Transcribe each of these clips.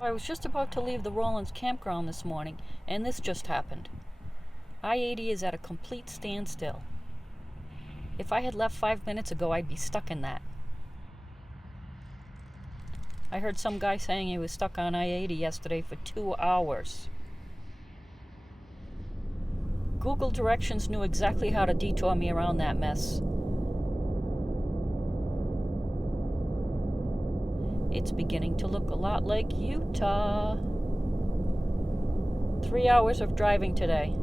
I was just about to leave the Rollins Campground this morning, and this just happened. I-80 is at a complete standstill. If I had left 5 minutes ago, I'd be stuck in that. I heard some guy saying he was stuck on I-80 yesterday for 2 hours. Google Directions knew exactly how to detour me around that mess. It's beginning to look a lot like Utah. 3 hours of driving today.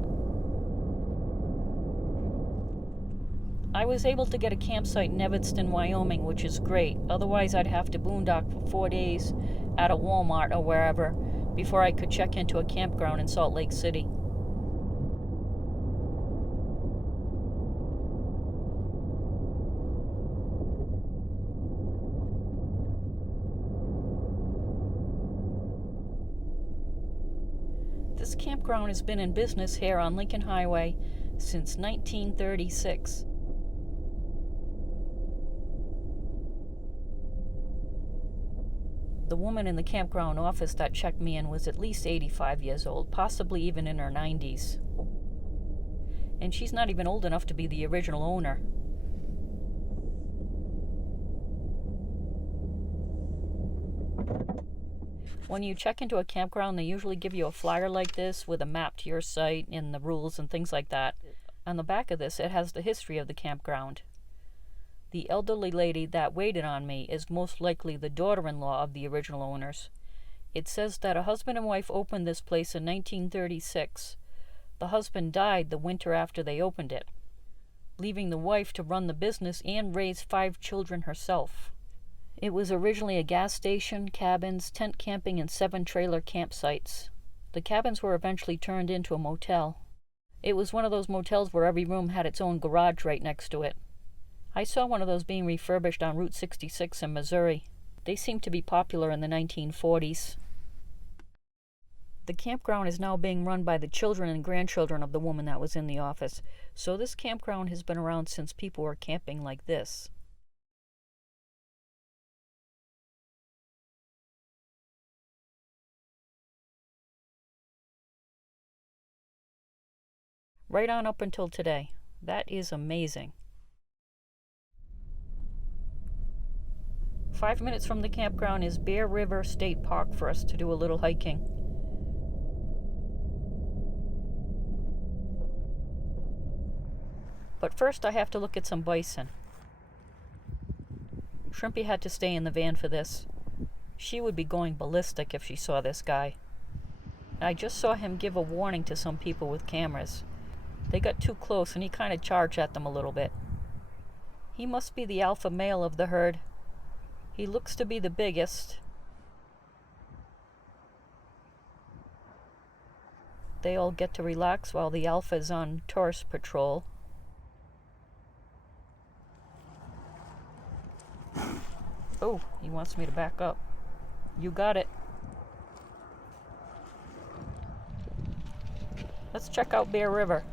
I was able to get a campsite in Evanston, Wyoming, which is great. Otherwise, I'd have to boondock for 4 days at a Walmart or wherever before I could check into a campground in Salt Lake City. This campground has been in business here on Lincoln Highway since 1936. The woman in the campground office that checked me in was at least 85 years old, possibly even in her 90s. And she's not even old enough to be the original owner. When you check into a campground, they usually give you a flyer like this with a map to your site and the rules and things like that. On the back of this, it has the history of the campground. The elderly lady that waited on me is most likely the daughter-in-law of the original owners. It says that a husband and wife opened this place in 1936. The husband died the winter after they opened it, leaving the wife to run the business and raise 5 children herself. It was originally a gas station, cabins, tent camping, and 7 trailer campsites. The cabins were eventually turned into a motel. It was one of those motels where every room had its own garage right next to it. I saw one of those being refurbished on Route 66 in Missouri. They seemed to be popular in the 1940s. The campground is now being run by the children and grandchildren of the woman that was in the office, so this campground has been around since people were camping like this. Right on up until today. That is amazing. 5 minutes from the campground is Bear River State Park for us to do a little hiking. But first I have to look at some bison. Shrimpy had to stay in the van for this. She would be going ballistic if she saw this guy. I just saw him give a warning to some people with cameras. They got too close and he kind of charged at them a little bit. He must be the alpha male of the herd. He looks to be the biggest. They all get to relax while the alpha is on tourist patrol. Oh, he wants me to back up. You got it. Let's check out Bear River.